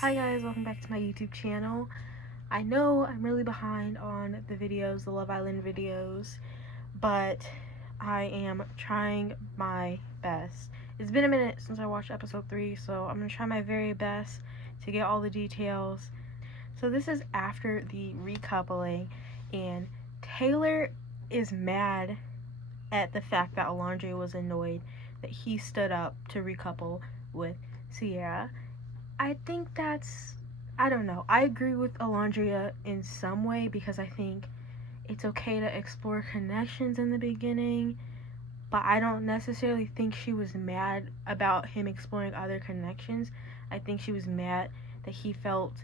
Hi guys, welcome back to my YouTube channel. I know I'm really behind on the videos, the Love Island videos, but I am trying my best. It's been a minute since I watched episode 3, so I'm going to try my very best to get all the details. So this is after the recoupling, and Taylor is mad at the fact that Alondra was annoyed that he stood up to recouple with Sierra. I think I don't know. I agree with Alondria in some way because I think it's okay to explore connections in the beginning, but I don't necessarily think she was mad about him exploring other connections. I think she was mad that he felt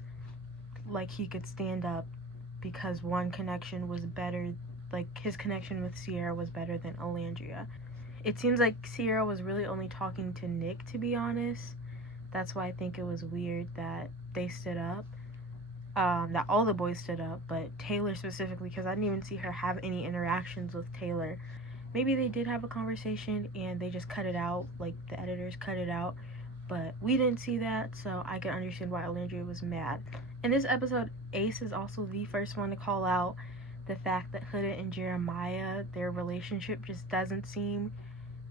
like he could stand up because one connection was better, like his connection with Sierra was better than Alandria. It seems like Sierra was really only talking to Nick, to be honest. That's why I think it was weird that they stood up. That all the boys stood up, but Taylor specifically, because I didn't even see her have any interactions with Taylor. Maybe they did have a conversation and they just cut it out, like the editors cut it out, but we didn't see that, so I can understand why Alandria was mad. In this episode, Ace is also the first one to call out the fact that Huda and Jeremiah, their relationship just doesn't seem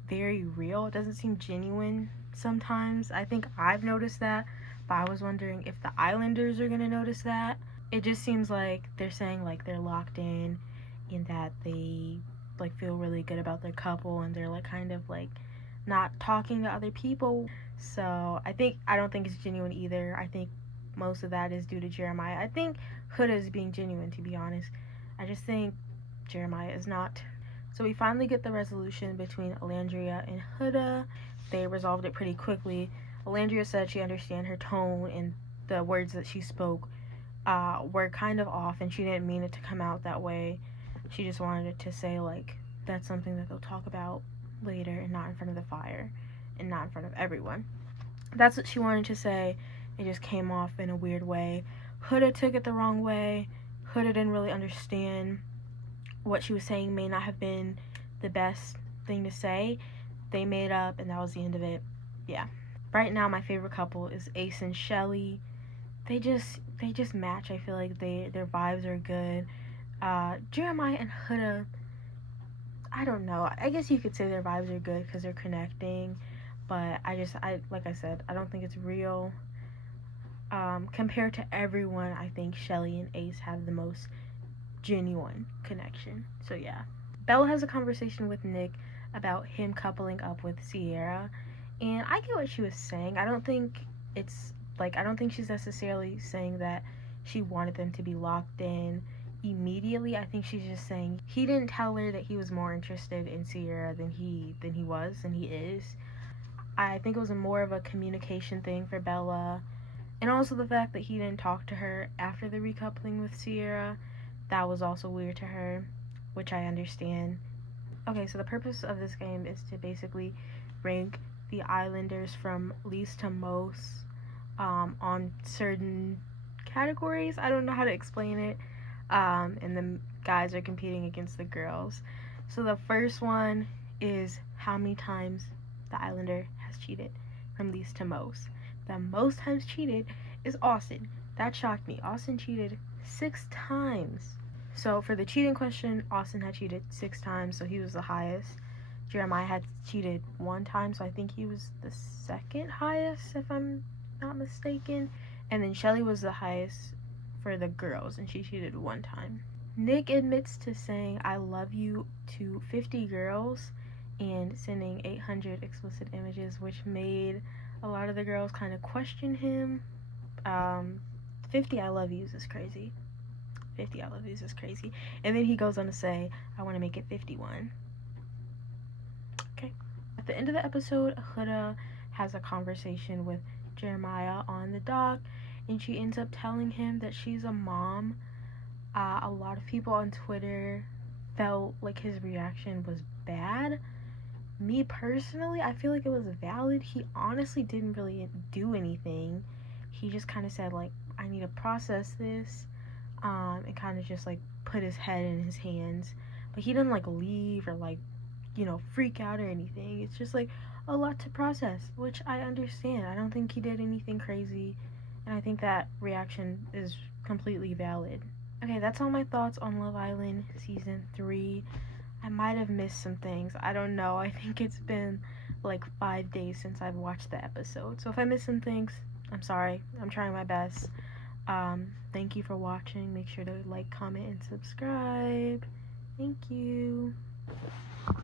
very real. It doesn't seem genuine sometimes. I think I've noticed that, but I was wondering if the Islanders are gonna notice that. It just seems like they're saying like they're locked in that they like feel really good about their couple and they're like kind of like not talking to other people. So I don't think it's genuine either. I think most of that is due to Jeremiah. I think Huda is being genuine, to be honest. I just think Jeremiah is not. So we finally get the resolution between Alandria and Huda. They resolved it pretty quickly. Alandria said she understand her tone and the words that she spoke were kind of off, and she didn't mean it to come out that way. She just wanted it to say like that's something that they'll talk about later and not in front of the fire and not in front of everyone. That's what she wanted to say. It just came off in a weird way. Huda took it the wrong way. Huda didn't really understand what she was saying, may not have been the best thing to say. They made up and that was the end of it. Yeah. Right now my favorite couple is Ace and Shelly. They just match. I feel like their vibes are good. Jeremiah and Huda, I don't know. I guess you could say their vibes are good because they're connecting, but I like I said, I don't think it's real. Compared to everyone, I think Shelly and Ace have the most genuine connection. So yeah. Bella has a conversation with Nick about him coupling up with Sierra, and I get what she was saying. I don't think she's necessarily saying that she wanted them to be locked in immediately. I think she's just saying he didn't tell her that he was more interested in Sierra than he is. I think it was more of a communication thing for Bella, and also the fact that he didn't talk to her after the recoupling with Sierra. That was also weird to her, which I understand. Okay, so the purpose of this game is to basically rank the Islanders from least to most on certain categories. I don't know how to explain it. And the guys are competing against the girls. So the first one is how many times the Islander has cheated from least to most. The most times cheated is Austin. That shocked me. Austin cheated 6 times. So for the cheating question, Austin had cheated 6 times, so he was the highest. Jeremiah had cheated 1 time, so I think he was the second highest, if I'm not mistaken. And then Shelly was the highest for the girls, and she cheated 1 time. Nick admits to saying I love you to 50 girls and sending 800 explicit images, which made a lot of the girls kind of question him. 50 I love yous is crazy. 50 I love yous is crazy. And then he goes on to say, I want to make it 51. Okay. At the end of the episode, Huda has a conversation with Jeremiah on the dock, and she ends up telling him that she's a mom. A lot of people on Twitter felt like his reaction was bad. Me personally, I feel like it was valid. He honestly didn't really do anything. He just kind of said like, I need to process this, and kind of just like put his head in his hands. But he didn't like leave or like, freak out or anything. It's just like a lot to process, which I understand. I don't think he did anything crazy. and I think that reaction is completely valid. Okay, that's all my thoughts on Love Island Season 3. I might have missed some things. I don't know. I think it's been like 5 days since I've watched the episode. So if I missed some things, I'm sorry. I'm trying my best. Thank you for watching. Make sure to like, comment, and subscribe. Thank you.